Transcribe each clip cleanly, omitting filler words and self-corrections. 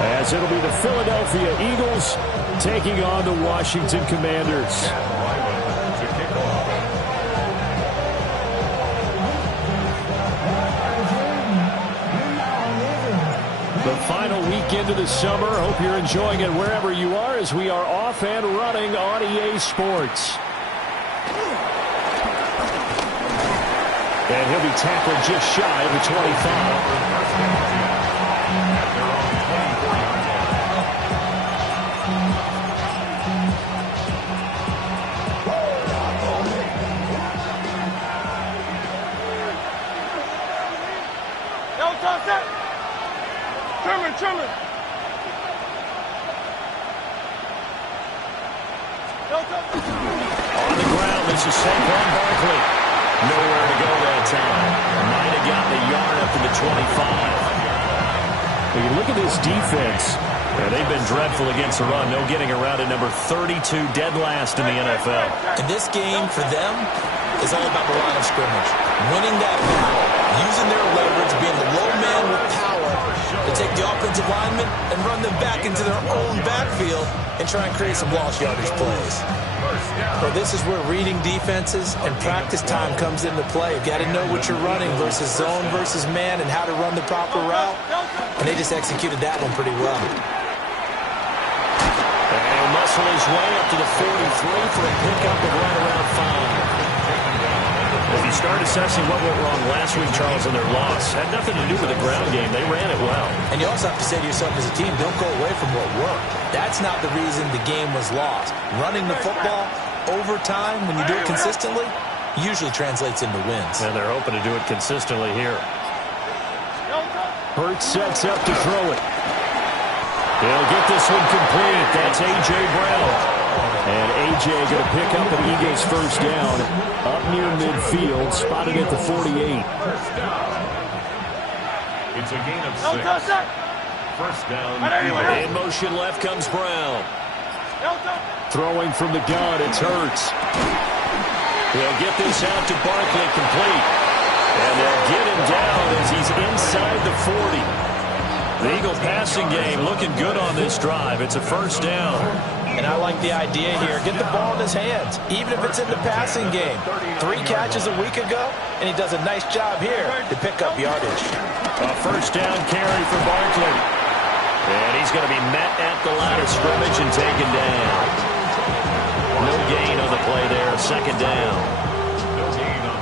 as it'll be the Philadelphia Eagles taking on the Washington Commanders. The final weekend of the summer. Hope you're enjoying it wherever you are as we are off and running on EA Sports. And he'll be tackled just shy of the 25. On the ground, this is Saquon Barkley. Nowhere to go that time. Might have gotten a yard up to the 25. When you look at this defense, they've been dreadful against the run. No getting around at number 32, dead last in the NFL. And this game for them is all about the line of scrimmage. Winning that battle, using their leverage, being the low man with power to take the offensive linemen and run them back into their own backfield and try and create some lost yardage plays. Well, this is where reading defenses and practice time comes into play. You've got to know what you're running versus zone versus man and how to run the proper route. And they just executed that one pretty well. And he'll muscle his way up to the 43 for a pickup of right around 5. If you start assessing what went wrong last week, Charles, in their loss, had nothing to do with the ground game. They ran it well. And you also have to say to yourself as a team, don't go away from what worked. That's not the reason the game was lost. Running the football over time, when you do it consistently, usually translates into wins. And they're hoping to do it consistently here. Hurts sets up to throw it. He'll get this one complete. That's A.J. Brown. And A.J. going to pick up an Eagles first down up near midfield, spotted at the 48. It's a gain of 6. First down. In motion left comes Brown. Throwing from the gun, it's Hurts. They'll get this out to Barkley complete. And they'll get him down as he's inside the 40. The Eagle passing game looking good on this drive. It's a first down. And I like the idea here. Get the ball in his hands, even if it's in the passing game. 3 catches a week ago, and he does a nice job here to pick up yardage. A first down carry for Barkley. And he's going to be met at the line of scrimmage and taken down. No gain on the play there, second down.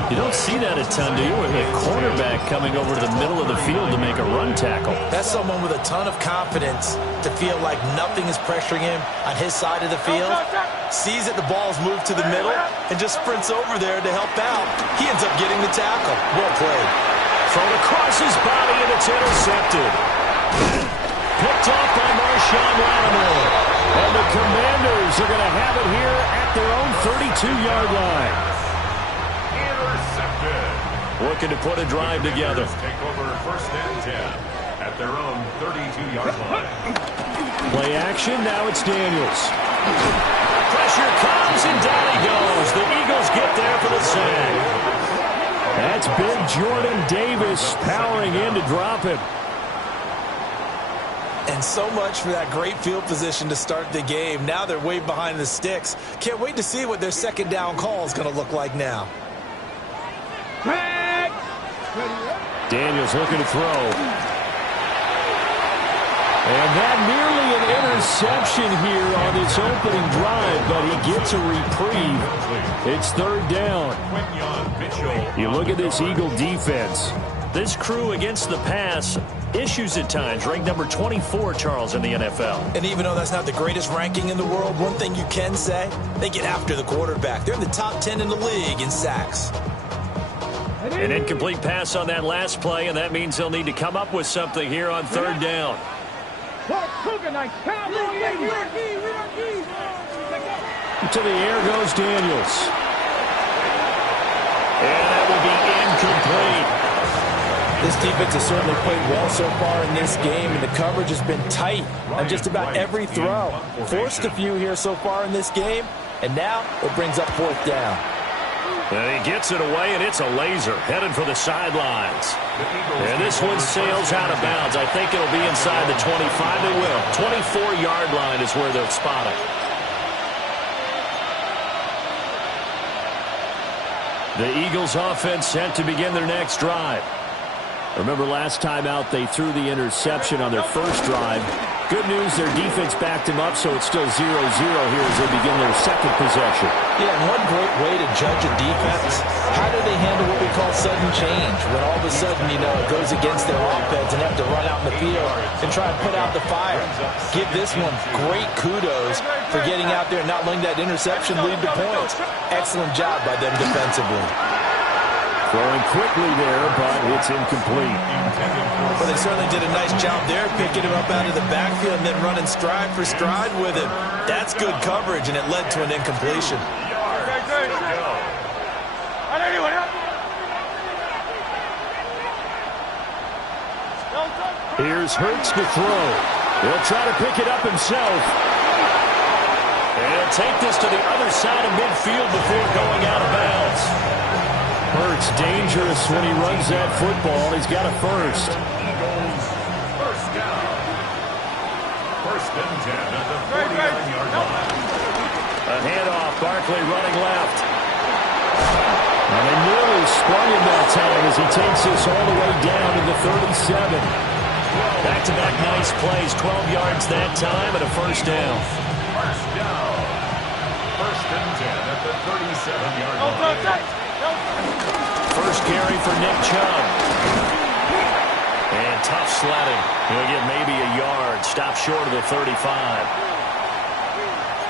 You don't see that a ton, do you, with a cornerback coming over to the middle of the field to make a run tackle? That's someone with a ton of confidence to feel like nothing is pressuring him on his side of the field. Sees that the ball's moved to the middle and just sprints over there to help out. He ends up getting the tackle. Well played. Thrown across his body, and it's intercepted. Picked off by Marshawn Lattimore. And the Commanders are going to have it here at their own 32-yard line. Looking to put a drive together. Take over first and 10 at their own 32-yard line. Play action, now it's Daniels. Pressure comes, and down he goes. The Eagles get there for the sack. That's big Jordan Davis powering in to drop him. And so much for that great field position to start the game. Now they're way behind the sticks. Can't wait to see what their second down call is going to look like now. Daniels looking to throw. And that nearly an interception here on this opening drive, but he gets a reprieve. It's third down. You look at this Eagle defense. This crew against the pass, issues at times, ranked number 24, Charles, in the NFL. And even though that's not the greatest ranking in the world, one thing you can say, they get after the quarterback. They're in the top 10 in the league in sacks. An incomplete pass on that last play, and that means they'll need to come up with something here on third down. To the air goes Daniels. And that will be incomplete. This defense has certainly played well so far in this game, and the coverage has been tight on just about every throw. Forced a few here so far in this game, and now it brings up fourth down. And he gets it away, and it's a laser headed for the sidelines. And this one sails out of bounds. I think it'll be inside the 25. It will. 24-yard line is where they'll spot it. The Eagles offense set to begin their next drive. Remember last time out they threw the interception on their first drive. Good news, their defense backed him up, so it's still 0-0 here as they begin their second possession. Yeah, and one great way to judge a defense, how do they handle what we call sudden change? When all of a sudden, you know, it goes against their offense and have to run out in the field and try and put out the fire. Give this one great kudos for getting out there and not letting that interception lead to points. Excellent job by them defensively. Throwing quickly there, but it's incomplete. Well, they certainly did a nice job there, picking him up out of the backfield and then running stride for stride with him. That's good coverage, and it led to an incompletion. Here's Hurts to throw. He'll try to pick it up himself. And he'll take this to the other side of midfield before going out of bounds. Hurts dangerous when he runs that football. He's got a first. First down. First and 10 at the 49-yard line. A handoff. Barkley running left. And they nearly sprung him that time as he takes this all the way down to the 37. Back-to-back nice plays. 12 yards that time and a first down. First down. First and 10 at the 37-yard line. First carry for Nick Chubb. And tough sledding. He'll get maybe a yard. Stop short of the 35.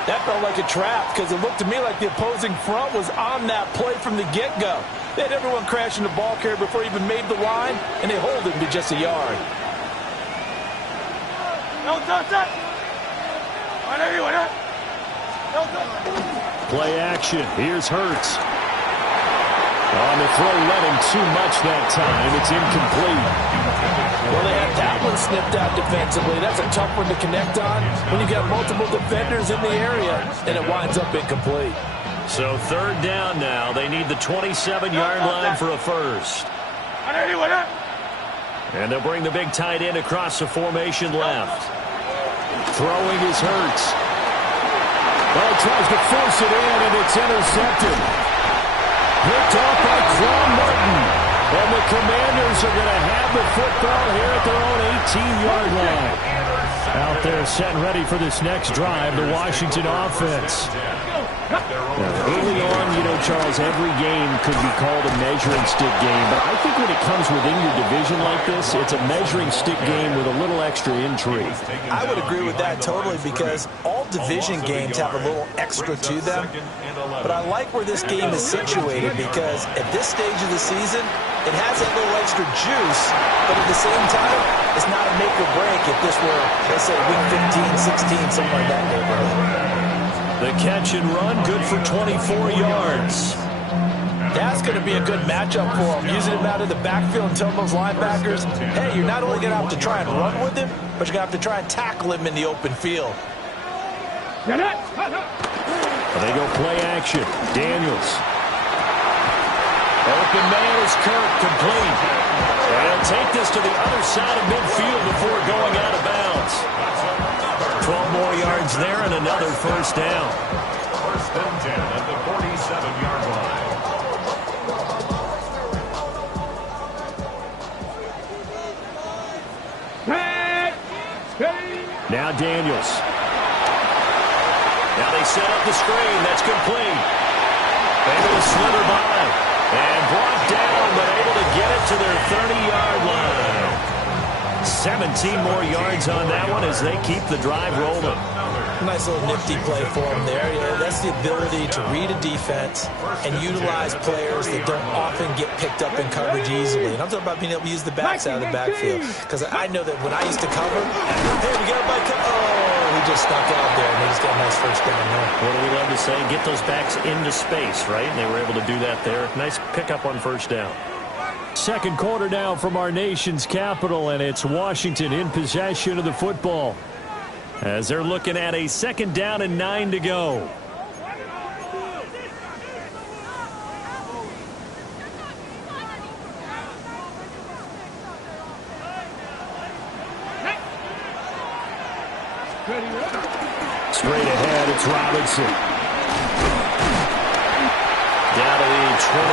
That felt like a trap because it looked to me like the opposing front was on that play from the get-go. They had everyone crashing the ball carrier before he even made the line, and they hold him to just a yard. Play action. Here's Hurts. On the throw, letting too much that time. It's incomplete. Well, they had that one snipped out defensively. That's a tough one to connect on when you got multiple defenders in the area, and it winds up incomplete. So third down now. They need the 27-yard line for a first. And they'll bring the big tight end across the formation left. Throwing is Hurts. Well, tries to force it in, and it's intercepted. Picked off by Quan Martin. And the Commanders are going to have the football here at their own 18-yard line. Out there set and ready for this next drive, the Washington offense. Early on, you know, Charles, every game could be called a measuring stick game. But I think when it comes within your division like this, it's a measuring stick game with a little extra intrigue. I would agree with that totally because all division games have a little extra to them. But I like where this game is situated because at this stage of the season, it has a little extra juice, but at the same time, it's not a make or break if this were, let's say, week 15, 16, something like that neighborhood. The catch and run, good for 24 yards. That's going to be a good matchup for him, using him out of the backfield and telling those linebackers, hey, you're not only going to have to try and run with him, but you're going to have to try and tackle him in the open field. They go play action. Daniels. Open man is Kirk, complete. And he'll take this to the other side of midfield before going out of bounds. 12 more yards there and another first down. First and 10 at the 47-yard line. Now Daniels. Now they set up the screen. That's complete. Able to slither by. And brought down, but able to get it to their 30-yard line. 17 more yards on that one as they keep the drive rolling. Nice little nifty play for him there. Yeah, that's the ability to read a defense and utilize players that don't often get picked up in coverage easily. And I'm talking about being able to use the backs out of the backfield. Because I know that when I used to cover, hey, we got a bike. Oh, he just stuck out there, and he just got a nice first down there. What do we love to say? Get those backs into space, right? And they were able to do that there. Nice pickup on first down. Second quarter now from our nation's capital, and it's Washington in possession of the football as they're looking at a second down and 9 to go. Straight ahead, it's Robinson. Down to the 25.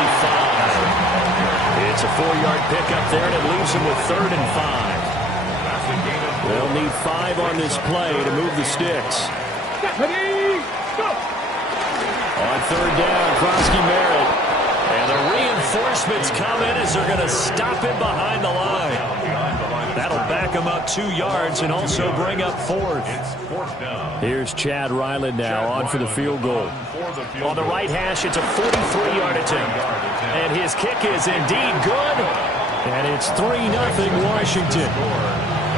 It's a 4-yard pickup there, and it leaves him with 3rd and 5. They'll need 5 on this play to move the sticks. On 3rd down, Krosky Merritt. And the reinforcements come in as they're going to stop him behind the line. That'll back him up 2 yards and also bring up 4th. Here's Chad Ryland now on for the field goal. On the right hash, it's a 43-yard attempt. And his kick is indeed good. And it's 3-0 Washington.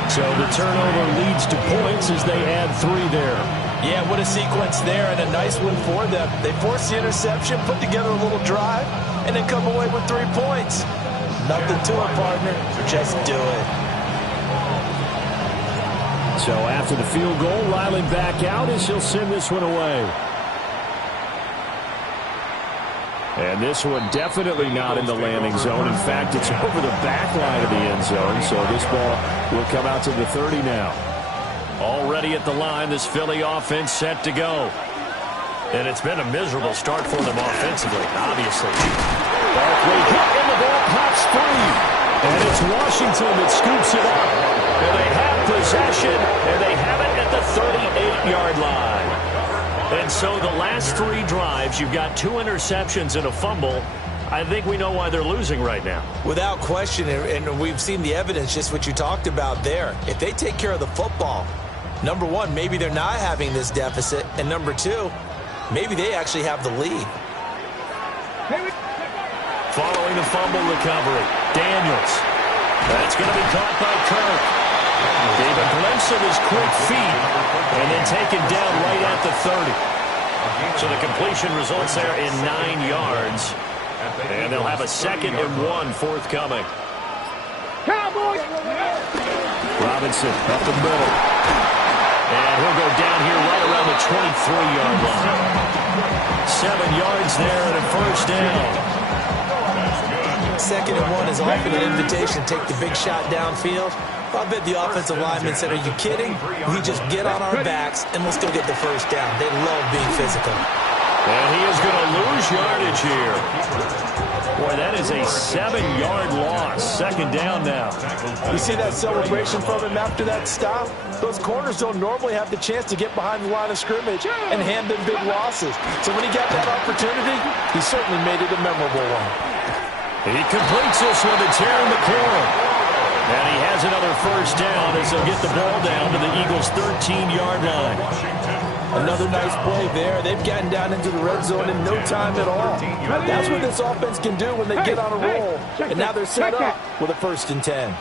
So the turnover leads to points as they add 3 there. Yeah, what a sequence there, and a nice one for them. They force the interception, put together a little drive, and then come away with 3 points. Nothing to it, partner. Just do it. So after the field goal, Ryland back out as he'll send this one away. And this one definitely not in the landing zone. In fact, it's over the back line of the end zone, so this ball will come out to the 30 now. Already at the line, this Philly offense set to go. And it's been a miserable start for them offensively, obviously. Barkley hit, and the ball pops free. And it's Washington that scoops it up. And they have possession, and they have it at the 38-yard line. And so the last 3 drives, you've got 2 interceptions and a fumble. I think we know why they're losing right now. Without question, and we've seen the evidence, just what you talked about there. If they take care of the football, number 1, maybe they're not having this deficit. And number 2, maybe they actually have the lead. Following the fumble recovery, Daniels. That's going to be caught by Kirk. Gave a glimpse of his quick feet and then taken down right at the 30. So the completion results there in 9 yards. And they'll have a 2nd and 1 forthcoming. Cowboys! Robinson up the middle. And he'll go down here right around the 23-yard line. 7 yards there and a 1st down. 2nd and 1 is often an invitation to take the big shot downfield. I bet the offensive lineman said, are you kidding? We just get on our backs and let's go get the 1st down. They love being physical. And he is going to lose yardage here. Boy, that is a 7-yard loss. 2nd down now. You see that celebration from him after that stop? Those corners don't normally have the chance to get behind the line of scrimmage and hand them big losses. So when he got that opportunity, he certainly made it a memorable one. He completes this one to Terry McLaurin. And he has another 1st down as they'll get the ball down to the Eagles' 13-yard line. Another nice play there. They've gotten down into the red zone in no time at all. That's what this offense can do when they get on a roll. And now they're set up with a 1st and 10. On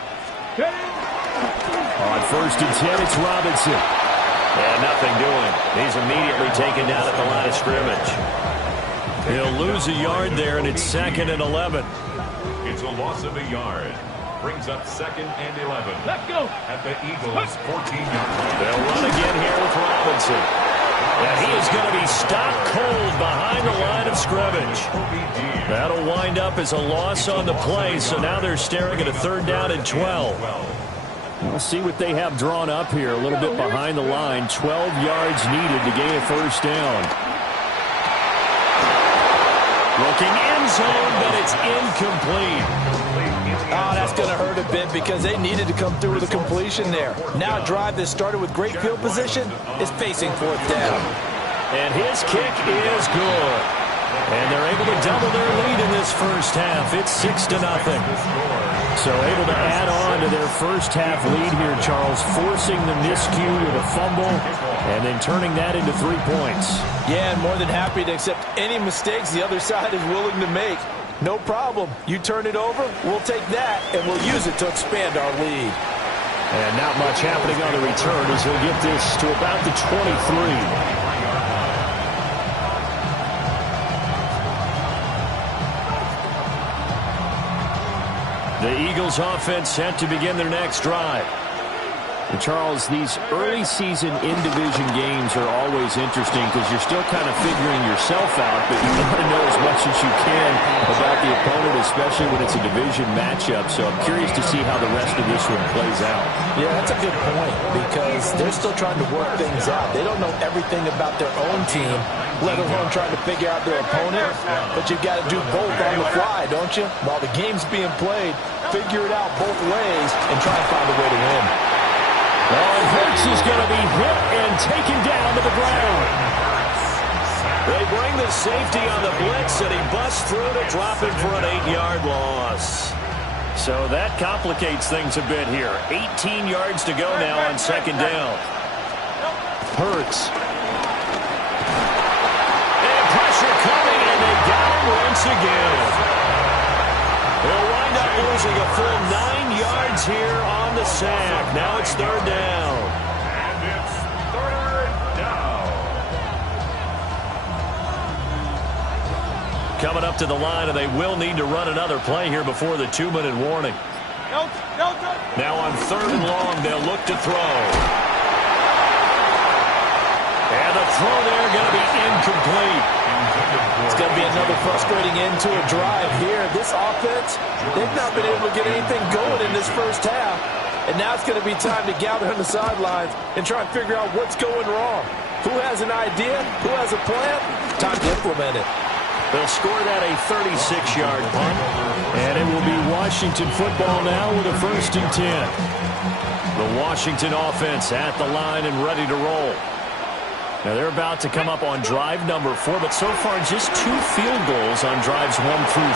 1st and 10, it's Robinson. And nothing doing. He's immediately taken down at the line of scrimmage. He'll lose a yard there, and it's 2nd and 11. It's a loss of a yard. Brings up 2nd and 11. Let's go. At the Eagles' 14-yard line. They'll run again here with Robinson. And he is going to be stopped cold behind the line of scrimmage. That'll wind up as a loss on the play, so now they're staring at a 3rd down and 12. We'll see what they have drawn up here, a little bit behind the line. 12 yards needed to gain a 1st down. Looking end zone, but it's incomplete. Oh, that's going to hurt a bit because they needed to come through with a completion there. Now a drive that started with great field position is facing 4th down. And his kick is good. And they're able to double their lead in this 1st half. It's 6-0. So able to add on to their 1st half lead here, Charles, forcing the miscue with a fumble and then turning that into 3 points. Yeah, and more than happy to accept any mistakes the other side is willing to make. No problem. You turn it over, we'll take that, and we'll use it to expand our lead. And not much happening on the return as he'll get this to about the 23. The Eagles offense set to begin their next drive. And Charles, these early season in-division games are always interesting because you're still kind of figuring yourself out, but you want to know as much as you can about the opponent, especially when it's a division matchup. So I'm curious to see how the rest of this one plays out. Yeah, that's a good point because they're still trying to work things out. They don't know everything about their own team, let alone trying to figure out their opponent. But you've got to do both on the fly, don't you? While the game's being played, figure it out both ways and try and find a way to win. Well, Hurts is going to be hit and taken down to the ground. They bring the safety on the blitz, and he busts through to drop him for an 8-yard loss. So that complicates things a bit here. 18 yards to go now on second down. Hurts. And pressure coming, and they got him once again. They'll wind up losing a full 9 yards here on the sack. Now it's third down. And it's third down. Coming up to the line, and they will need to run another play here before the 2-minute warning. Now on third and long, they'll look to throw. And the throw there going to be incomplete. It's going to be another frustrating end to a drive here. This offense, they've not been able to get anything going in this first half. And now it's going to be time to gather on the sidelines and try and figure out what's going wrong. Who has an idea? Who has a plan? Time to implement it. They'll score that a 36-yard punt. And it will be Washington football now with a 1st and 10. The Washington offense at the line and ready to roll. Now they're about to come up on drive number 4, but so far just 2 field goals on drives 1 through 3.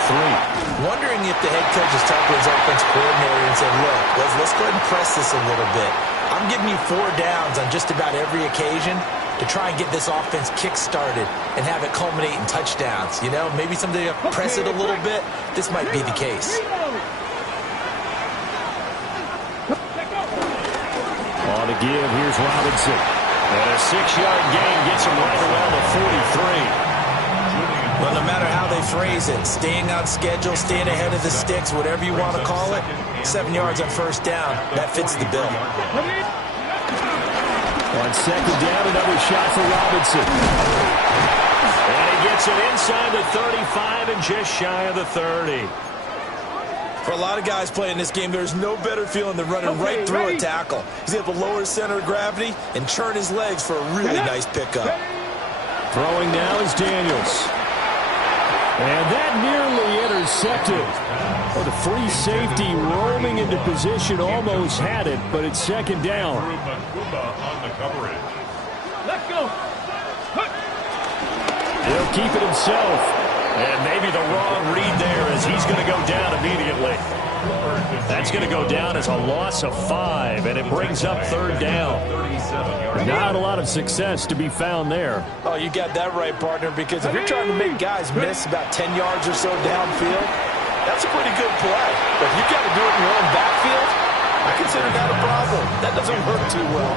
Wondering if the head coach has talked to his offense coordinator and said, look, let's go ahead and press this a little bit. I'm giving you 4 downs on just about every occasion to try and get this offense kick-started and have it culminate in touchdowns. You know, maybe someday to press it a little bit. This might be the case. On the give, here's Robinson. And a 6-yard gain gets him right around the 43. Well, no matter how they phrase it, staying on schedule, staying ahead of the sticks, whatever you want to call it, 7 yards on first down, that fits the bill. On second down, another shot for Robinson. And he gets it inside the 35 and just shy of the 30. For a lot of guys playing this game, there's no better feeling than running right through a tackle. He's able to lower his center of gravity and churn his legs for a really nice pickup. Throwing now is Daniels. And that nearly intercepted. Oh, the free safety roaming into position almost had it, but it's second down. On the coverage. Let's go. He'll keep it himself. And maybe the wrong read there as he's going to go down immediately. That's going to go down as a loss of 5, and it brings up third down. Not a lot of success to be found there. Oh, you got that right, partner, because if you're trying to make guys miss about 10 yards or so downfield, that's a pretty good play. But if you've got to do it in your own backfield, I consider that a problem. That doesn't work too well.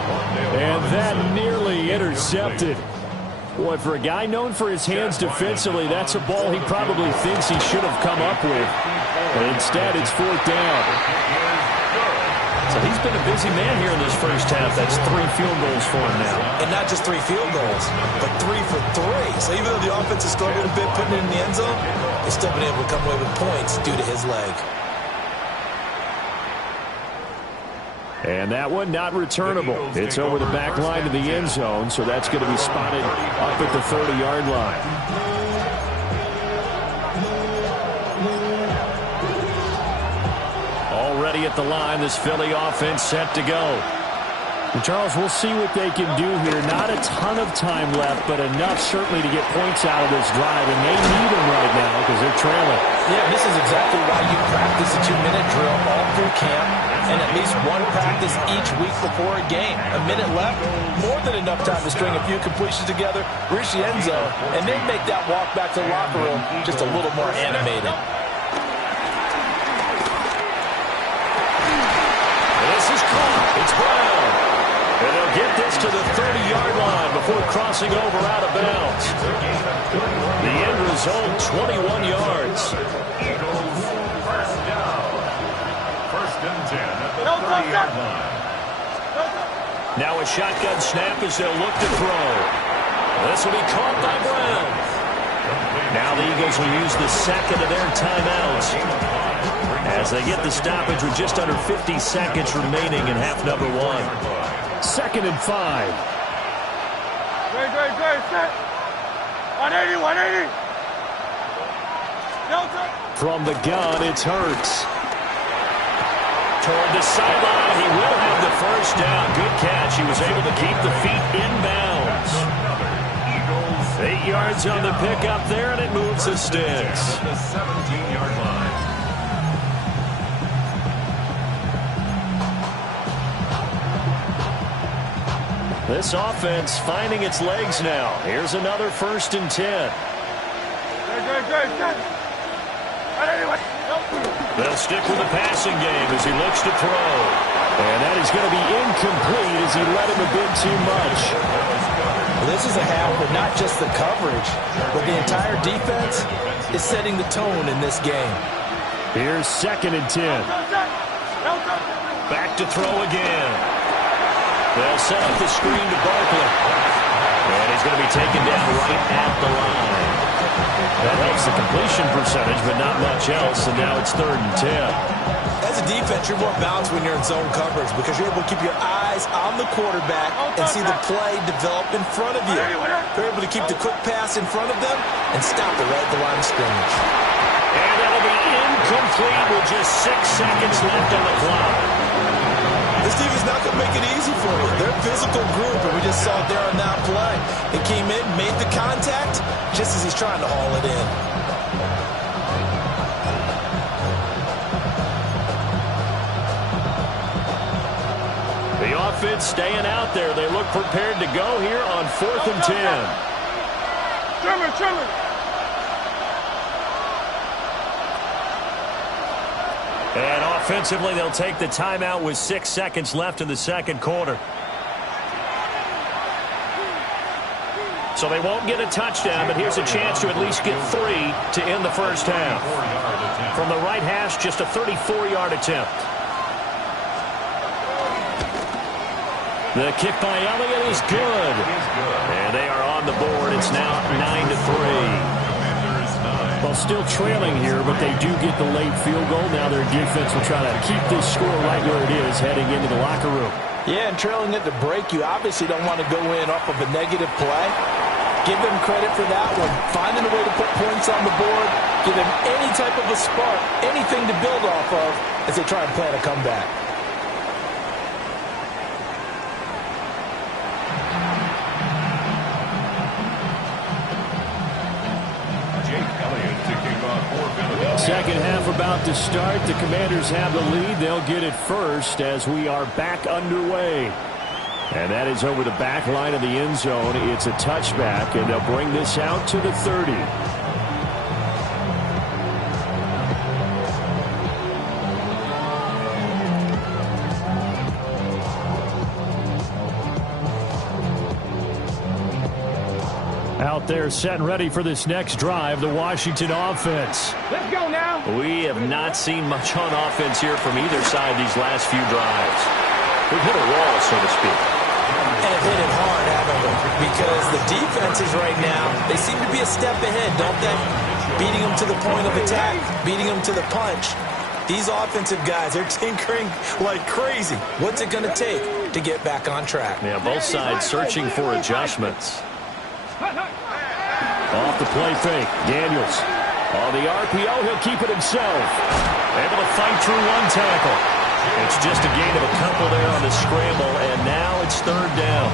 And that nearly intercepted. Boy, for a guy known for his hands defensively, that's a ball he probably thinks he should have come up with. But instead, it's fourth down. So he's been a busy man here in this first half. That's 3 field goals for him now. And not just 3 field goals, but 3 for 3. So even though the offense has struggled a bit putting it in the end zone, they've still been able to come away with points due to his leg. And that one not returnable. It's over the back line to the end zone, so that's going to be spotted up at the 30-yard line. Already at the line, this Philly offense set to go. And Charles, we'll see what they can do here. Not a ton of time left, but enough certainly to get points out of this drive, and they need them right now because they're trailing. Yeah, this is exactly why you practice a 2-minute drill all through camp and at least one practice each week before a game. A minute left, more than enough time to string a few completions together, reach the end zone, and then make that walk back to the locker room just a little more animated. This is caught. It's Brown. And they'll get this to the 30-yard line before crossing over out of bounds. The end result, 21 yards. Eagles first down. First and 10 at the 30-yard line. Now a shotgun snap as they'll look to throw. This will be caught by Brown. Now the Eagles will use the second of their timeouts as they get the stoppage with just under 50 seconds remaining in half number one. 2nd and 5. Great, set. 180. Delta. From the gun, it's Hurts. Toward the sideline, he will have the first down. Good catch. He was able to keep the feet inbounds. 8 yards on the pickup there, and it moves the sticks. The 17-yard line. This offense finding its legs now. Here's another 1st and 10. Great. They'll stick with the passing game as he looks to throw. And that is going to be incomplete as he let him a bit too much. Well, this is a half where not just the coverage, but the entire defense is setting the tone in this game. Here's 2nd and 10. Back to throw again. They'll set up the screen to Barkley. And he's going to be taken down right at the line. That helps the completion percentage, but not much else, and now it's 3rd and 10. As a defense, you're more balanced when you're in zone coverage because you're able to keep your eyes on the quarterback and see the play develop in front of you. You're able to keep the quick pass in front of them and stop it right at the line of scrimmage. And that'll be incomplete with just 6 seconds left on the clock. This team is not going to make it easy for you. They're a physical group, and we just saw it there on that play. They came in, made the contact, just as he's trying to haul it in. The offense staying out there. They look prepared to go here on 4th and 10. Trimmer. And offensively, they'll take the timeout with 6 seconds left in the second quarter. So they won't get a touchdown, but here's a chance to at least get 3 to end the first half. From the right hash, just a 34-yard attempt. The kick by Elliott is good. And they are on the board. It's now 9-3. Well, still trailing here, but they do get the late field goal. Now their defense will try to keep this score right where it is heading into the locker room. Yeah, and trailing it to break, you obviously don't want to go in off of a negative play. Give them credit for that one. Finding a way to put points on the board, give them any type of a spark, anything to build off of as they try and plan a comeback. Second half about to start. The Commanders have the lead. They'll get it first as we are back underway. And that is over the back line of the end zone. It's a touchback, and they'll bring this out to the 30. Out there set and ready for this next drive, the Washington offense. Let's go now. We have not seen much on offense here from either side these last few drives. We've hit a wall, so to speak. And hit it hard, haven't we? Because the defenses right now, they seem to be a step ahead, don't they? Beating them to the point of attack, beating them to the punch. These offensive guys, they're tinkering like crazy. What's it going to take to get back on track? Yeah, both sides searching for adjustments. Off the play fake, Daniels. On the RPO, he'll keep it himself. Able to fight through one tackle. It's just a gain of a couple there on the scramble, and now it's 3rd down.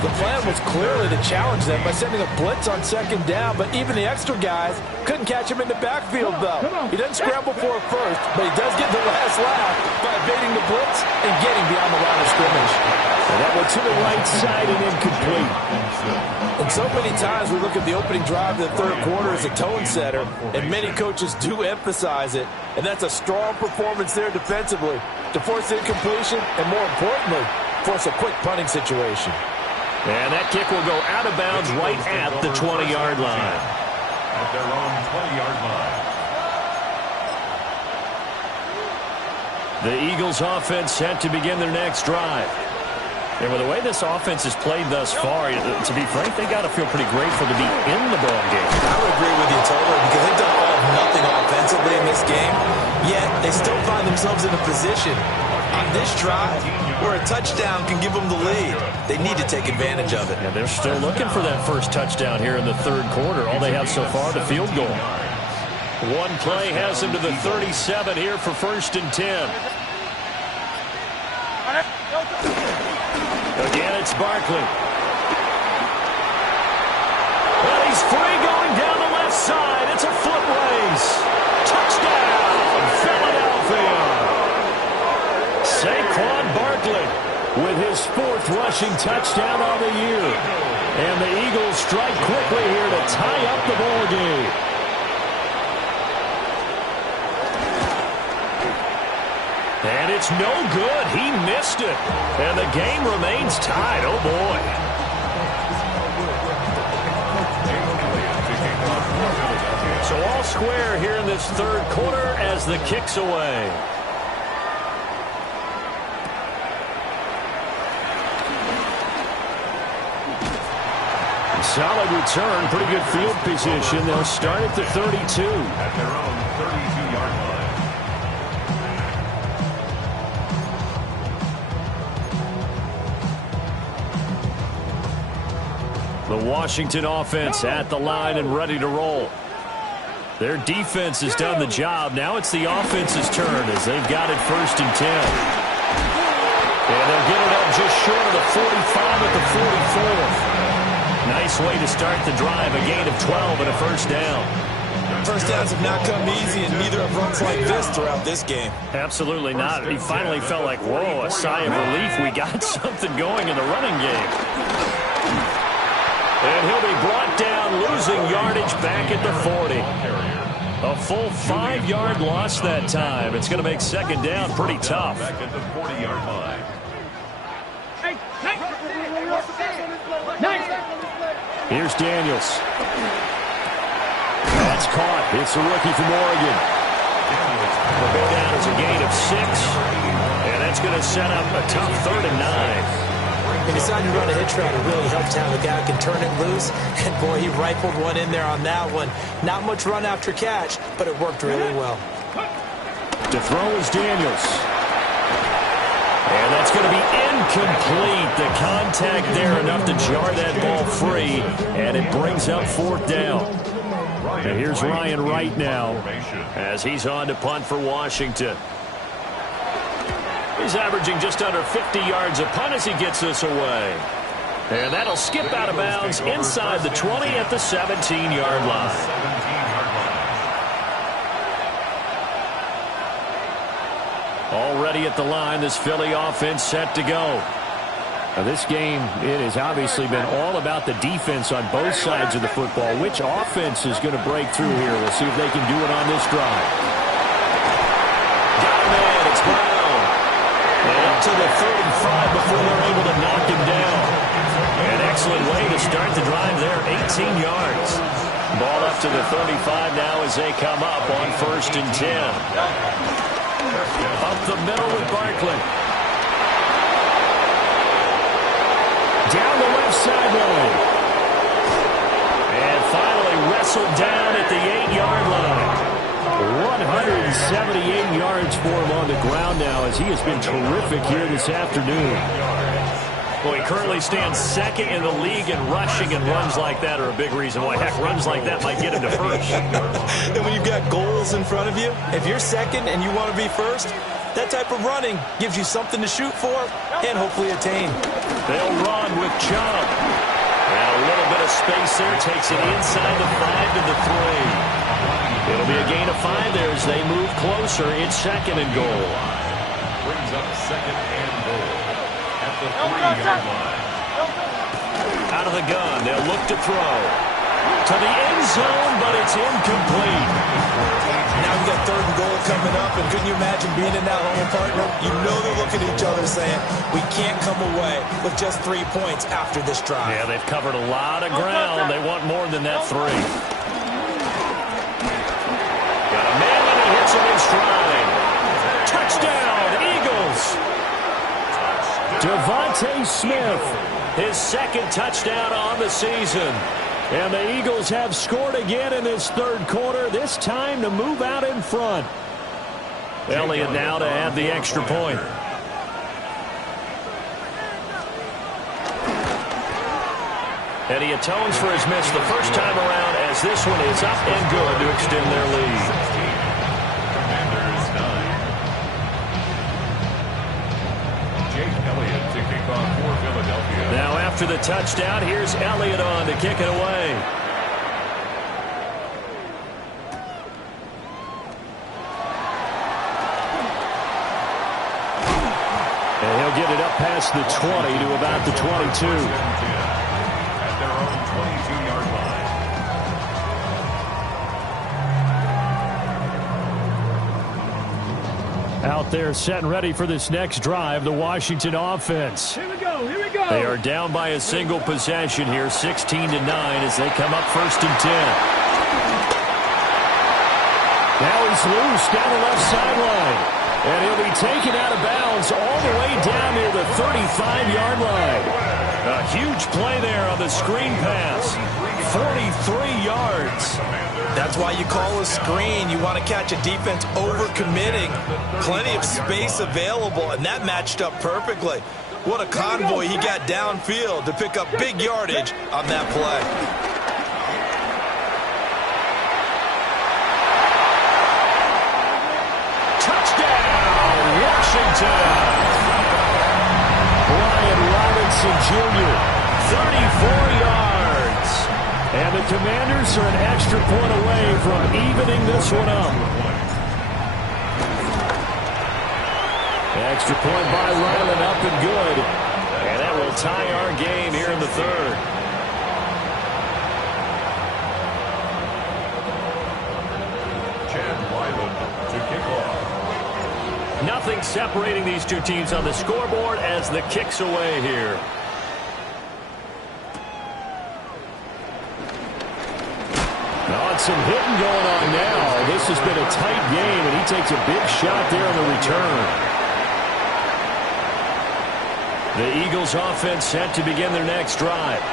The plan was clearly to challenge them by sending a blitz on 2nd down, but even the extra guys couldn't catch him in the backfield, though. He doesn't scramble for it first, but he does get the last laugh by evading the blitz and getting beyond the line of scrimmage. And that went to the right side and incomplete. And so many times we look at the opening drive of the 3rd quarter as a tone setter, and many coaches do emphasize it, and that's a strong performance there defensively to force incompletion and, more importantly, force a quick punting situation. And that kick will go out of bounds right at the 20-yard line. At their own 20-yard line. The Eagles offense set to begin their next drive. And with the way this offense has played thus far, to be frank, they got to feel pretty grateful to be in the ball game. I would agree with you totally because they've done all of nothing offensively in this game, yet they still find themselves in a position on this drive where a touchdown can give them the lead. They need to take advantage of it. And they're still looking for that first touchdown here in the third quarter. All they have so far, the field goal. One play has them to the 37 here for 1st and 10. Again, it's Barkley. Well, he's free going down the left side. It's a foot race. Touchdown, Philadelphia. Saquon Barkley with his 4th rushing touchdown of the year. And the Eagles strike quickly here to tie up the ball game. And it's no good. He missed it. And the game remains tied. Oh, boy. So all square here in this third quarter as the kick's away. Solid return. Pretty good field position. They'll start at the 32. At their own 32-yard line. The Washington offense at the line and ready to roll. Their defense has done the job. Now it's the offense's turn as they've got it 1st and 10. And they'll get it up just short of the 45 at the 44. Nice way to start the drive. A gain of 12 and a first down. First downs have not come easy, and neither have runs like this throughout this game. Absolutely not. He finally felt like, whoa, a sigh of relief. We got something going in the running game. And he'll be brought down, losing yardage back at the 40. A full 5-yard loss that time. It's going to make second down pretty tough. Back at the 40-yard line. Here's Daniels. That's caught. It's a rookie from Oregon. Will go down as a gain of 6. And that's going to set up a tough 3rd and 9. He decided to run a hitch route. It really helps to have a guy who can turn it loose. And, boy, he rifled one in there on that one. Not much run after catch, but it worked really well. To throw is Daniels. And that's going to be incomplete. The contact there enough to jar that ball free. And it brings up 4th down. And here's Ryan Wright now as he's on to punt for Washington. He's averaging just under 50 yards a punt as he gets this away. And that'll skip out of bounds inside the 20 at the 17-yard line. Already at the line, this Philly offense set to go. Now this game, it has obviously been all about the defense on both sides of the football. Which offense is going to break through here? We'll see if they can do it on this drive. Got him in. It's Brown. And up to the 35 before they're able to knock him down. An excellent way to start the drive there, 18 yards. Ball up to the 35 now as they come up on 1st and 10. Up the middle with Barkley. Down the left sideline. And finally wrestled down at the 8-yard line. 178 yards for him on the ground now as he has been terrific here this afternoon. Well, he currently stands 2nd in the league in rushing, and runs like that are a big reason why. Heck, runs like that might get him to 1st. And when you've got goals in front of you, if you're 2nd and you want to be 1st, that type of running gives you something to shoot for and hopefully attain. They'll run with Chubb. And a little bit of space there takes it inside the 5 to the 3. It'll be a gain of 5 there as they move closer. It's 2nd and goal. Brings up 2nd and goal at the 3-yard line. Out of the gun, they'll look to throw. To the end zone, but it's incomplete. Now we've got 3rd and goal coming up, and couldn't you imagine being in that home partner? You know they're looking at each other saying, we can't come away with just 3 points after this drive. Yeah, they've covered a lot of ground. They want more than that 3. Got a man and he hits him in stride. Touchdown, Eagles. Devontae Smith, his second touchdown on the season. And the Eagles have scored again in this third quarter, this time to move out in front. Elliott now to add the extra point. And he atones for his miss the first time around as this one is up and good to extend their lead. Commanders 9. Jake Elliott to kick off for Philadelphia. Now after the touchdown, here's Elliott on to kick it away. And he'll get it up past the 20 to about the 22. Their own 22-yard line. Out there set and ready for this next drive, the Washington offense. Here we go, here we go. They are down by a single possession here, 16-9 as they come up 1st and 10. Now he's loose down the left sideline. And he'll be taken out of bounds all the way down near the 35-yard line. A huge play there on the screen pass. 43 yards. That's why you call a screen. You want to catch a defense overcommitting. Plenty of space available, and that matched up perfectly. What a convoy he got downfield to pick up big yardage on that play. Touchdown, Washington! Jr., 34 yards. And the Commanders are an extra point away from evening this one up. Extra point by Ryland, up and good. And that will tie our game here in the third. Chad Ryland to kick off. Nothing separating these two teams on the scoreboard as the kick's away here. Some hitting going on now. This has been a tight game, and he takes a big shot there on the return. The Eagles offense set to begin their next drive.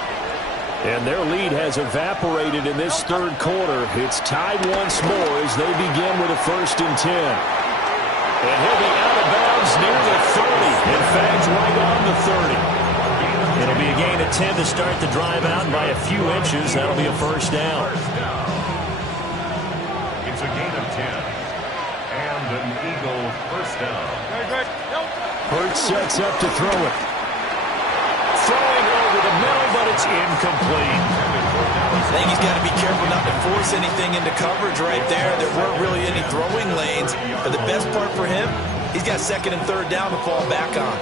And their lead has evaporated in this third quarter. It's tied once more as they begin with a 1st and 10. And he'll be out of bounds near the 30. In fact, right on the 30. It'll be a gain of 10 to start the drive out, and by a few inches, that'll be a 1st down. It's a gain of 10. And an Eagle 1st down. Hurts sets up to throw it. Throwing over the middle, but it's incomplete. I think he's got to be careful not to force anything into coverage right there. There weren't really any throwing lanes. But the best part for him, he's got 2nd and 3rd down to fall back on.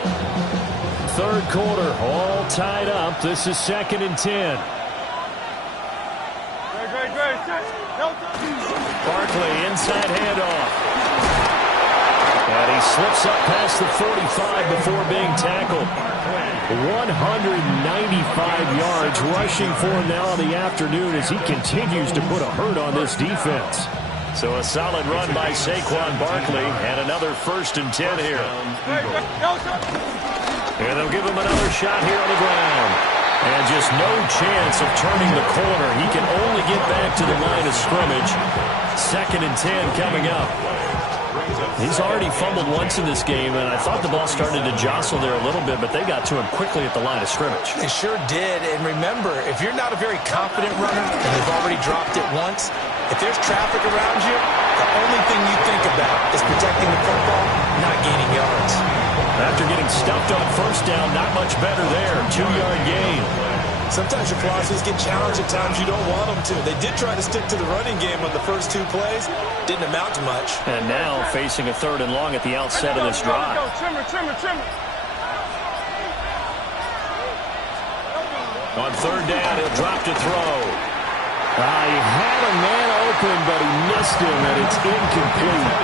Third quarter, all tied up. This is 2nd and 10. Barkley, inside handoff. And he slips up past the 45 before being tackled. 195 yards rushing for him now in the afternoon as he continues to put a hurt on this defense. So a solid run by Saquon Barkley and another 1st and 10 here. And they'll give him another shot here on the ground. And just no chance of turning the corner. He can only get back to the line of scrimmage. 2nd and 10 coming up. He's already fumbled once in this game, and I thought the ball started to jostle there a little bit, but they got to him quickly at the line of scrimmage. They sure did. And remember, if you're not a very confident runner and they've already dropped it once, if there's traffic around you, the only thing you think about is protecting the football, not gaining yards. After getting stuffed on 1st down, not much better there. 2-yard gain. Sometimes your philosophies get challenged at times you don't want them to. They did try to stick to the running game on the first 2 plays. Didn't amount to much. And now facing a 3rd and long at the outset of this drive. Trimmer. On 3rd down, he'll drop to throw. He had a man open, but he missed him, and it's incomplete.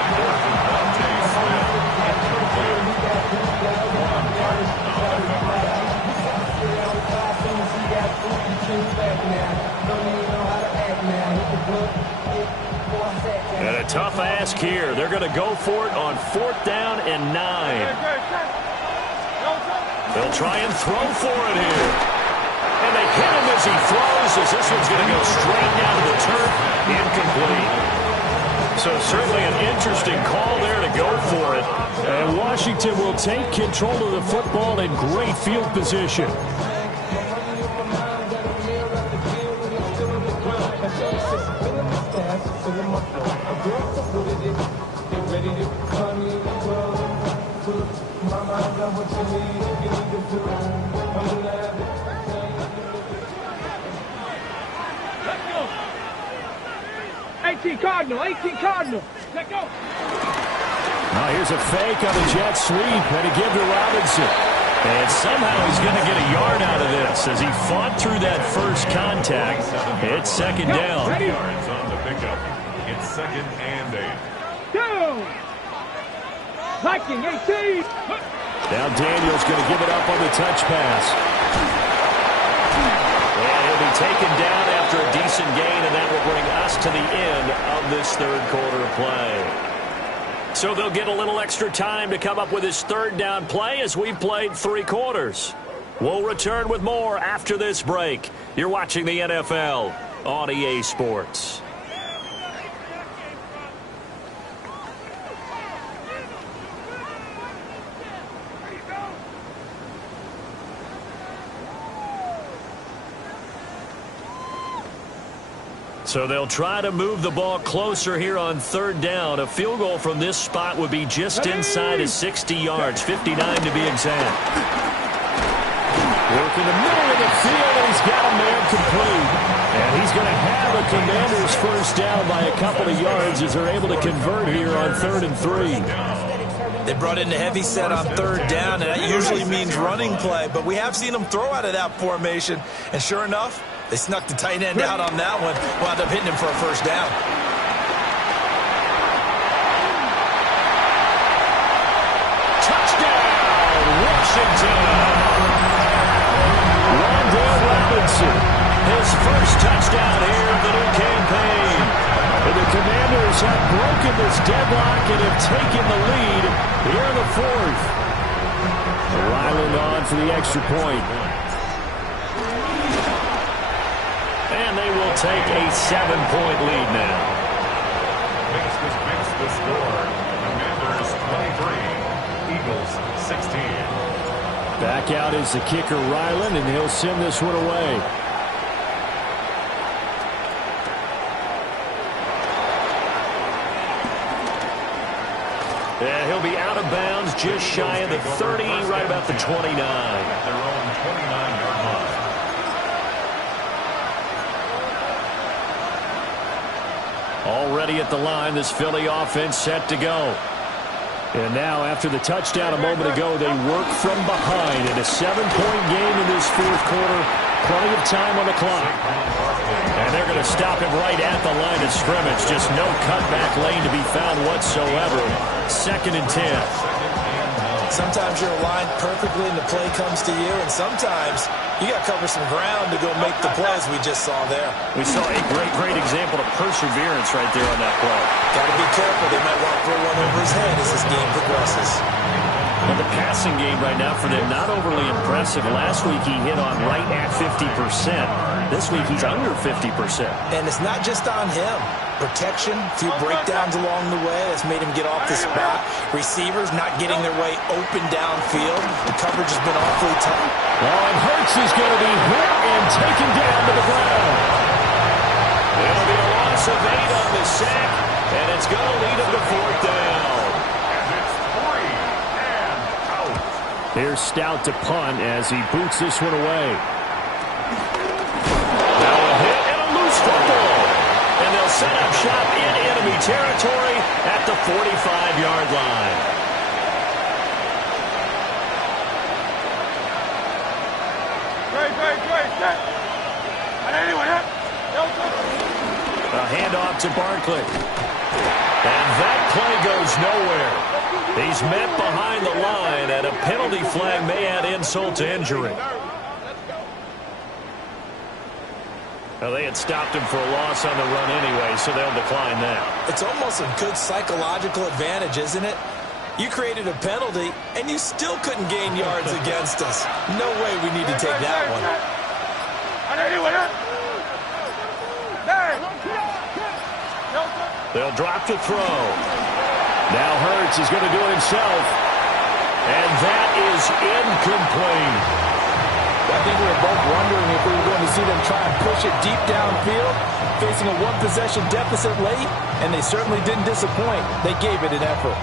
And a tough ask here. They're going to go for it on 4th down and 9. They'll try and throw for it here. And they hit him as he throws, as this one's going to go straight down to the turf. Incomplete. So certainly an interesting call there to go for it. And Washington will take control of the football in great field position. Cardinal, 18 Cardinal. Let go. Now here's a fake on the jet sweep and a give to Robinson. And somehow he's going to get a yard out of this as he fought through that first contact. It's second down. Yards on the pickup. It's second and 8. Down. Viking, 18. Now Daniel's going to give it up on the touch pass. And he'll be taken down after a decent gain, and that will bring us to the end of this third quarter of play. So they'll get a little extra time to come up with his third down play as we've played 3 quarters. We'll return with more after this break. You're watching the NFL on EA Sports. So they'll try to move the ball closer here on third down. A field goal from this spot would be just inside of 60 yards, 59 to be exact. Work in the middle of the field, and he's got a man complete. And he's going to have a Commanders first down by a couple of yards as they're able to convert here on 3rd and 3. They brought in the heavy set on third down, and that usually means running play. But we have seen them throw out of that formation. And sure enough, they snuck the tight end out on that one. Wound up hitting him for a first down. Touchdown, Washington. Wan'Dale Robinson. His first touchdown here of the new campaign. And the Commanders have broken this deadlock and have taken the lead here in the 4th. Ryland on for the extra point. And they will take a 7-point lead now. Makes the score. Commanders 23, Eagles 16. Back out is the kicker, Ryland, and he'll send this one away. And he'll be out of bounds just shy of the 30, right about the 29. At their own 29-yard line. Already at the line, this Philly offense set to go. And now, after the touchdown a moment ago, they work from behind in a 7-point game in this 4th quarter. Plenty of time on the clock. And they're going to stop him right at the line of scrimmage. Just no cutback lane to be found whatsoever. 2nd and 10. Sometimes you're aligned perfectly and the play comes to you, and sometimes you got to cover some ground to go make the plays we just saw there. We saw a great example of perseverance right there on that play. Got to be careful. They might want to throw one over his head as this game progresses. Well, the passing game right now for them, not overly impressive. Last week he hit on right at 50%. This week he's under 50%. And it's not just on him. Protection, a few breakdowns along the way that's made him get off the spot. Receivers not getting their way open downfield. The coverage has been awfully tough. And Hurts is going to be hit and taken down to the ground. It'll be a loss of 8 on the sack, and it's going to lead him to 4th down. Here's Stout to punt as he boots this one away. Now a hit and a loose football. And they'll set up shop in enemy territory at the 45-yard line. Great. A handoff to Barkley. And that play goes nowhere. He's met behind the line, and a penalty flag may add insult to injury. Well, they had stopped him for a loss on the run anyway, so they'll decline that. It's almost a good psychological advantage, isn't it? You created a penalty, and you still couldn't gain yards against us. No way we need to take that one. They'll drop to throw. Now Hurts is going to do it himself. And that is incomplete. I think we were both wondering if we were going to see them try and push it deep downfield, facing a one-possession deficit late, and they certainly didn't disappoint. They gave it an effort.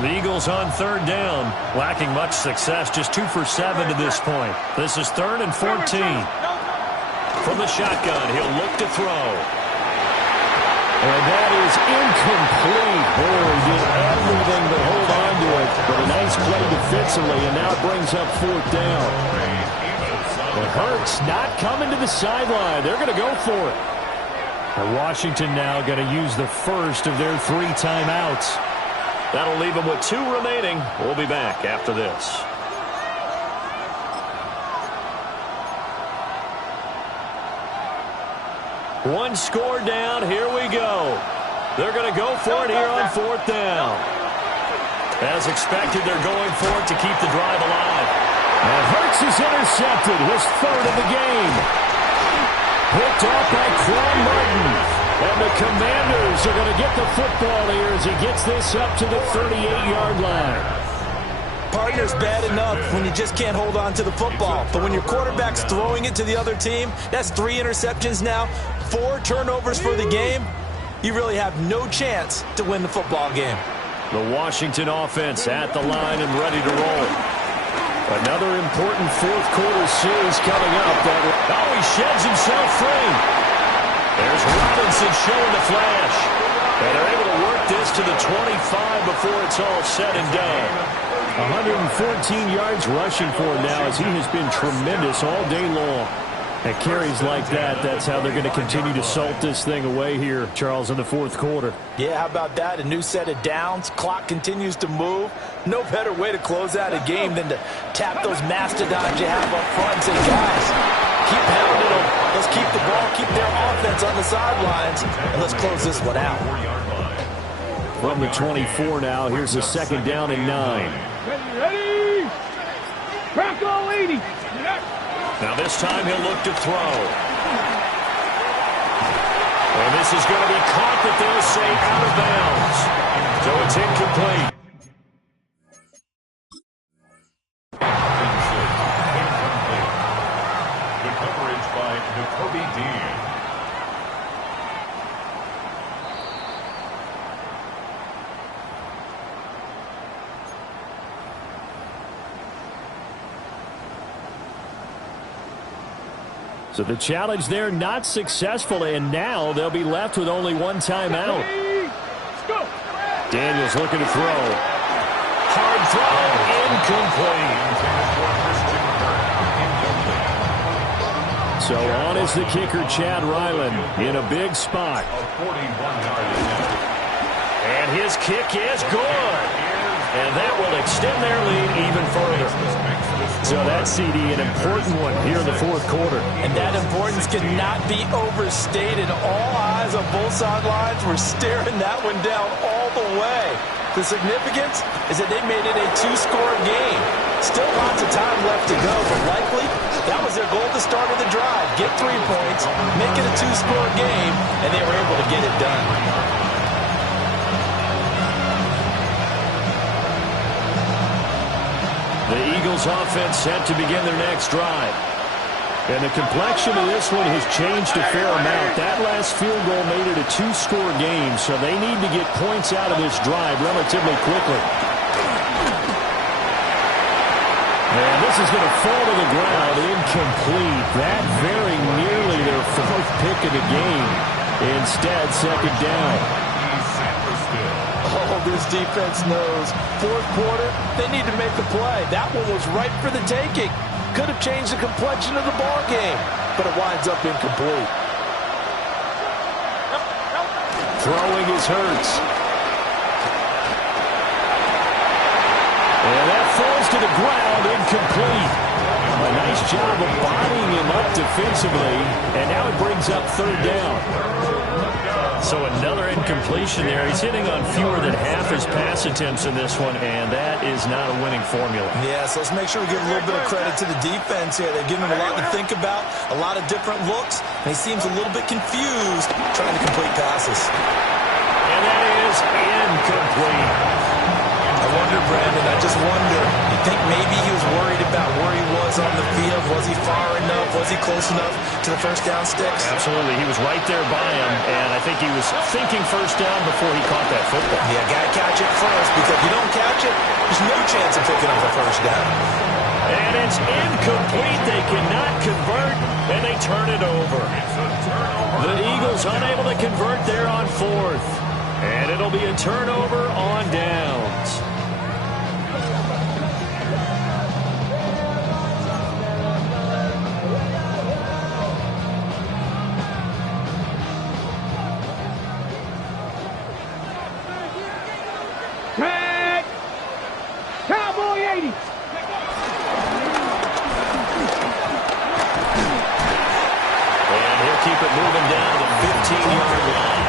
The Eagles on third down, lacking much success, just 2 for 7 to this point. This is 3rd and 14. From the shotgun, he'll look to throw. And that is incomplete. Boy, he did everything but hold on to it. But a nice play defensively, and now it brings up 4th down. But Hurts not coming to the sideline. They're going to go for it. And Washington now going to use the first of their 3 timeouts. That'll leave them with 2 remaining. We'll be back after this. One score down. Here we go. They're going to go for it here on 4th down. As expected, they're going for it to keep the drive alive. And Hurts is intercepted, his 3rd of the game. Picked off by Quan Martin. And the Commanders are going to get the football here as he gets this up to the 38-yard line. Partner's bad enough when you just can't hold on to the football. But when your quarterback's throwing it to the other team, that's 3 interceptions now, 4 turnovers for the game. You really have no chance to win the football game. The Washington offense at the line and ready to roll. Another important 4th quarter series coming up. Oh, he sheds himself free. There's Robinson showing the flash. And they're able to work this to the 25 before it's all said and done. 114 yards rushing for him now as he has been tremendous all day long. At carries like that, that's how they're going to continue to salt this thing away here, Charles, in the 4th quarter. Yeah, how about that? A new set of downs. Clock continues to move. No better way to close out a game than to tap those mastodons you have up front and say, guys, keep pounding them. Let's keep the ball, keep their offense on the sidelines, and let's close this one out. From the 24 now, here's the 2nd down and 9. Ready? Crack all 80. Now this time he'll look to throw. And this is going to be caught, but they'll say out of bounds. So it's incomplete. The coverage by Jacoby Dean. So the challenge there not successful, and now they'll be left with only 1 timeout. Daniels looking to throw. Hard throw, incomplete. So on is the kicker, Chad Ryland, in a big spot. And his kick is good. And that will extend their lead even further. So that CD, an important one here in the 4th quarter. And that importance cannot be overstated. All eyes on both sidelines were staring that one down all the way. The significance is that they made it a 2-score game. Still lots of time left to go, but likely that was their goal at the start of the drive. Get 3 points, make it a 2-score game, and they were able to get it done. The Eagles offense set to begin their next drive. And the complexion of this one has changed a fair amount. That last field goal made it a 2-score game, so they need to get points out of this drive relatively quickly. And this is going to fall to the ground, incomplete. That very nearly their 4th pick of the game. Instead, 2nd down. Oh, this defense knows. 4th quarter, they need to make the play. That one was ripe for the taking. Could have changed the complexion of the ball game, but it winds up incomplete. Throwing is Hurts. And that falls to the ground, incomplete. A nice job of bodying him up defensively, and now it brings up third down. So another incompletion there. He's hitting on fewer than half his pass attempts in this one, and that is not a winning formula. Yeah, so let's make sure we give a little bit of credit to the defense here. They've given him a lot to think about, a lot of different looks, and he seems a little bit confused trying to complete passes. And that is incomplete. I wonder, Brandon, I just wonder, you think maybe he was worried about where he was on the field? Was he far enough? Was he close enough to the first down sticks? Absolutely. He was right there by him, and I think he was thinking first down before he caught that football. Yeah, got to catch it first, because if you don't catch it, there's no chance of picking up a first down. And it's incomplete. They cannot convert, and they turn it over. The Eagles unable to convert there on fourth. And it'll be a turnover on downs. Tag! Cowboy 80! And he'll keep it moving down to the 15-yard line.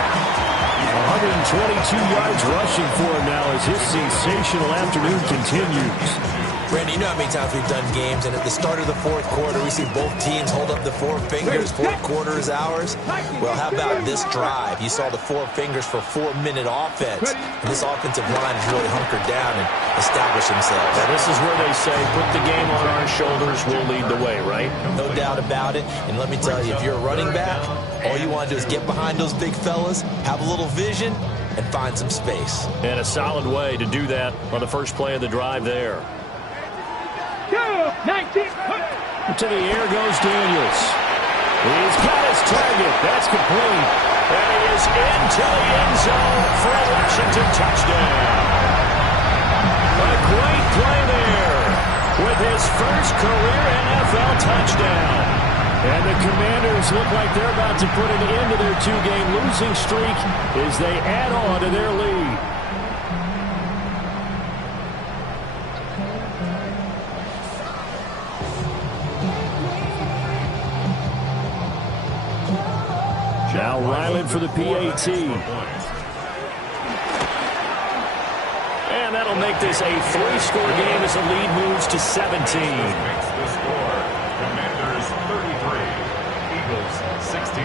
122 yards rushing for him now as his sensational afternoon continues. Randy, you know how many times we've done games, and at the start of the fourth quarter, we see both teams hold up the four fingers. Fourth quarter is ours. Well, how about this drive? You saw the four fingers for 4-minute offense, and this offensive line has really hunkered down and established themselves. Now, this is where they say, put the game on our shoulders, we'll lead the way, right? No doubt about it. And let me tell you, if you're a running back, all you want to do is get behind those big fellas, have a little vision, and find some space. And a solid way to do that on the first play of the drive there. 19. To the air goes Daniels. He's got his target. That's complete. And he is into the end zone for a Washington touchdown. A great play there with his first career NFL touchdown. And the Commanders look like they're about to put an end to their two-game losing streak as they add on to their lead. Now Ryland for the PAT. And that'll make this a 3-score game as the lead moves to 17. The score, Commanders 33, Eagles 16.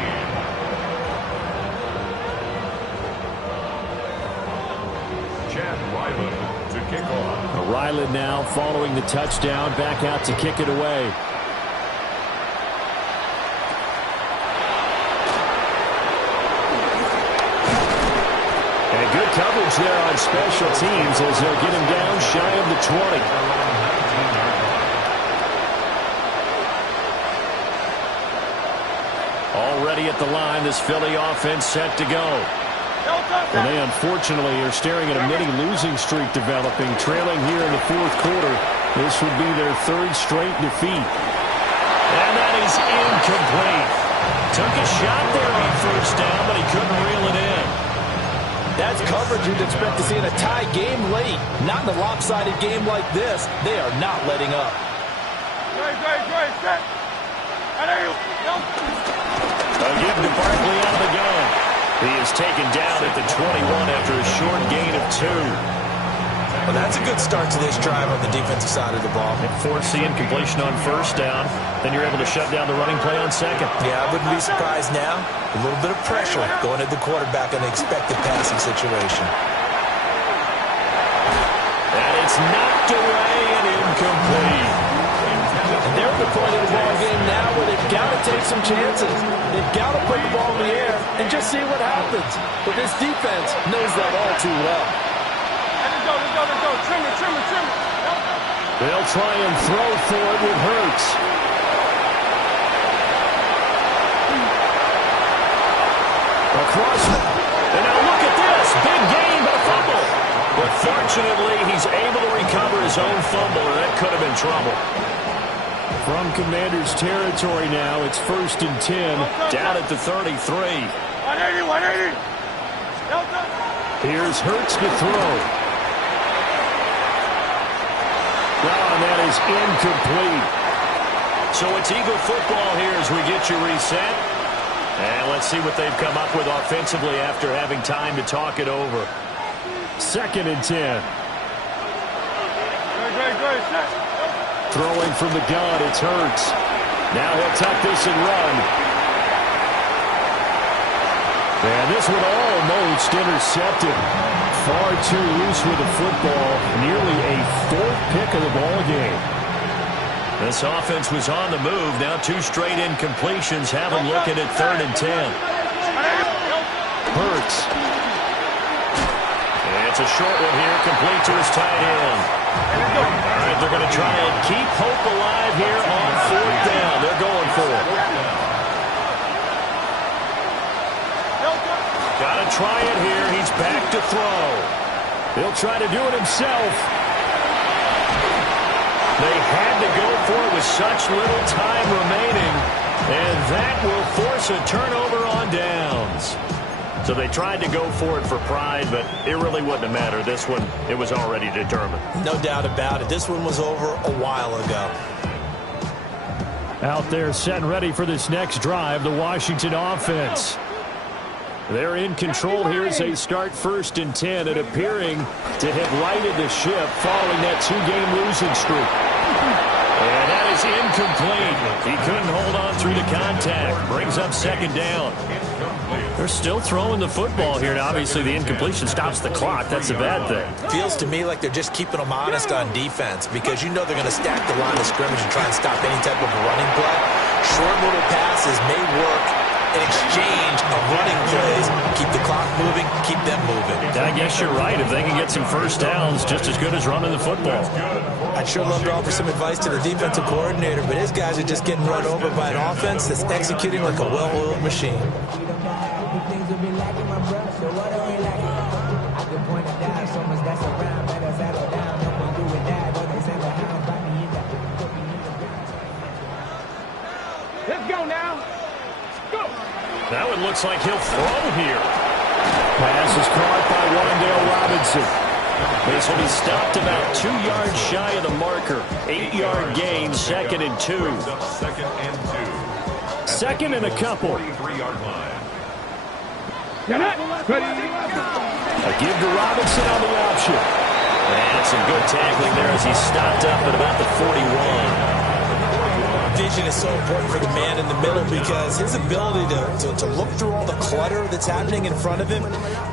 Chad Ryland to kick off. Ryland now following the touchdown, back out to kick it away. Good coverage there on special teams as they'll get him down shy of the 20. Already at the line, this Philly offense set to go. And they unfortunately are staring at a mini losing streak developing, trailing here in the fourth quarter. This would be their third straight defeat. And that is incomplete. Took a shot there on first down, but he couldn't reel it in. That's coverage you'd expect to see in a tie game late. Not in a lopsided game like this. They are not letting up. Again to Barkley out of the gun. He is taken down at the 21 after a short gain of 2. Well, that's a good start to this drive on the defensive side of the ball. And force the incompletion on first down. Then you're able to shut down the running play on second. Yeah, I wouldn't be surprised now. A little bit of pressure going at the quarterback in the expected passing situation. And it's knocked away and incomplete. And they're at the point of the ball game now where they've got to take some chances. They've got to put the ball in the air and just see what happens. But this defense knows that all too well. Let's go. Trim it. They'll try and throw for it with Hurts. Across. And now look at this. Big gain, but a fumble. But fortunately, he's able to recover his own fumble, or that could have been trouble. From Commanders territory now, it's 1st and 10. Down at the 33. 180. Here's Hurts to throw. And that is incomplete. So it's Eagle football here as we get you reset. And let's see what they've come up with offensively after having time to talk it over. 2nd and 10. Throwing from the gun, it's Hurts. Now he'll tuck this and run. And this one almost intercepted. Far too loose with the football. Nearly a 4th pick of the ball game. This offense was on the move. Now 2 straight incompletions. Have them looking at 3rd and 10. Hurts. It's a short one here, complete to his tight end. All right, they're going to try and keep hope alive here on 4th down. They're going for it. Got to try it here. He's back to throw. He'll try to do it himself. They had to go for it with such little time remaining, and that will force a turnover on downs. So they tried to go for it for pride, but it really wouldn't have mattered. This one, it was already determined. No doubt about it. This one was over a while ago. Out there set and ready for this next drive, the Washington offense. They're in control here as they start 1st and 10 and appearing to have righted the ship following that 2-game losing streak. And that is incomplete. He couldn't hold on through the contact. Brings up 2nd down. They're still throwing the football here. Now, obviously, the incompletion stops the clock. That's a bad thing. Feels to me like they're just keeping them honest on defense because you know they're going to stack the line of scrimmage and try and stop any type of running play. Short little passes may work in exchange of running plays. Keep the clock moving, keep them moving. I guess you're right. If they can get some 1st downs, just as good as running the football. I'd sure love to offer some advice to the defensive coordinator, but his guys are just getting run over by an offense that's executing like a well-oiled machine. Let's go now. Go. That one looks like he'll throw here. Pass is caught by Wandale Robinson. This will be stopped about 2 yards shy of the marker. 8-yard gain, 2nd and 2. 2nd and 2. 2nd and a couple. 43-yard line. A give to Robinson on the option. And some good tackling there as he stopped up at about the 41. Vision is so important for the man in the middle because his ability to look through all the clutter that's happening in front of him,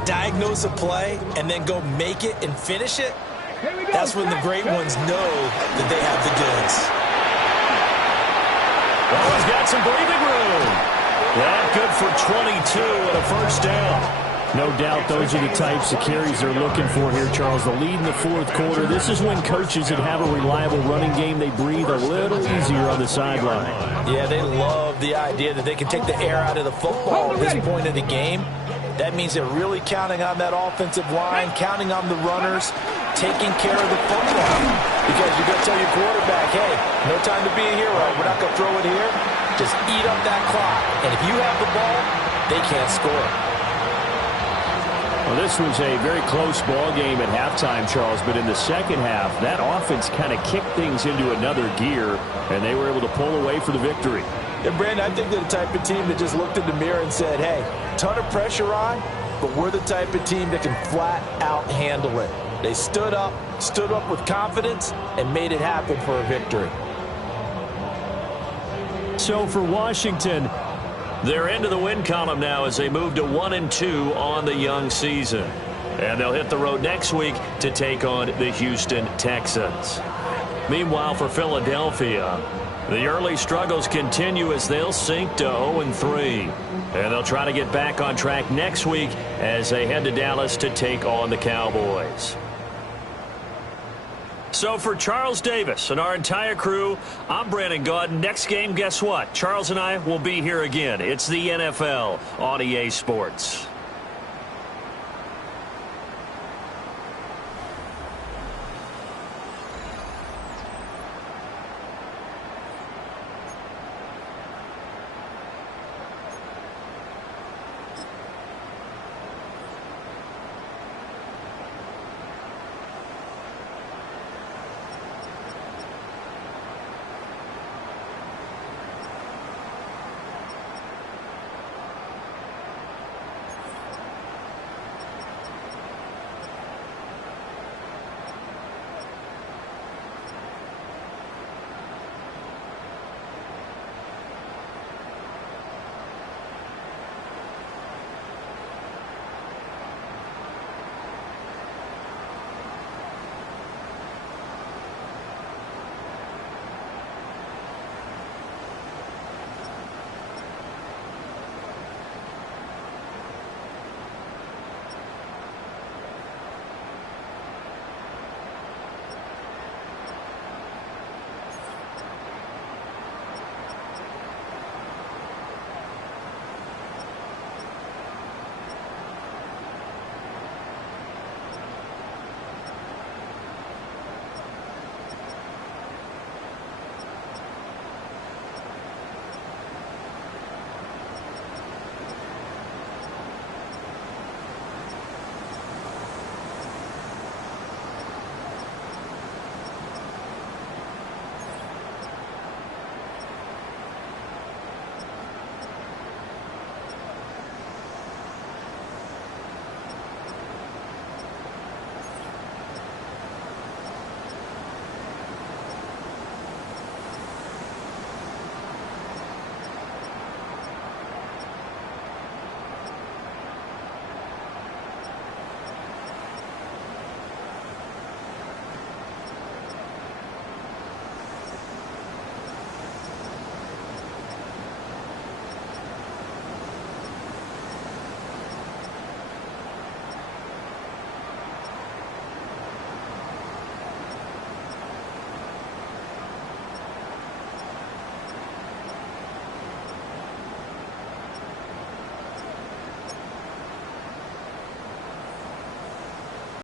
diagnose a play, and then go make it and finish it, that's when the great ones know that they have the goods. Oh, he's got some breathing room. That good for 22 and a 1st down. No doubt those are the types of carries they're looking for here, Charles. The lead in the 4th quarter. This is when coaches that have a reliable running game, they breathe a little easier on the sideline. Yeah, they love the idea that they can take the air out of the football at this point of the game. That means they're really counting on that offensive line, counting on the runners, taking care of the football. Because you're going to tell your quarterback, hey, no time to be a hero. We're not going to throw it here. Just eat up that clock. And if you have the ball, they can't score. Well, this was a very close ball game at halftime, Charles, but in the 2nd half, that offense kind of kicked things into another gear, and they were able to pull away for the victory. Yeah, Brandon, I think they're the type of team that just looked in the mirror and said, hey, ton of pressure on, but we're the type of team that can flat out handle it. They stood up with confidence, and made it happen for a victory. So for Washington, they're into the win column now as they move to 1-2 on the young season. And they'll hit the road next week to take on the Houston Texans. Meanwhile, for Philadelphia, the early struggles continue as they'll sink to 0-3. And they'll try to get back on track next week as they head to Dallas to take on the Cowboys. So for Charles Davis and our entire crew, I'm Brandon Gaudin. Next game, guess what? Charles and I will be here again. It's the NFL on EA Sports.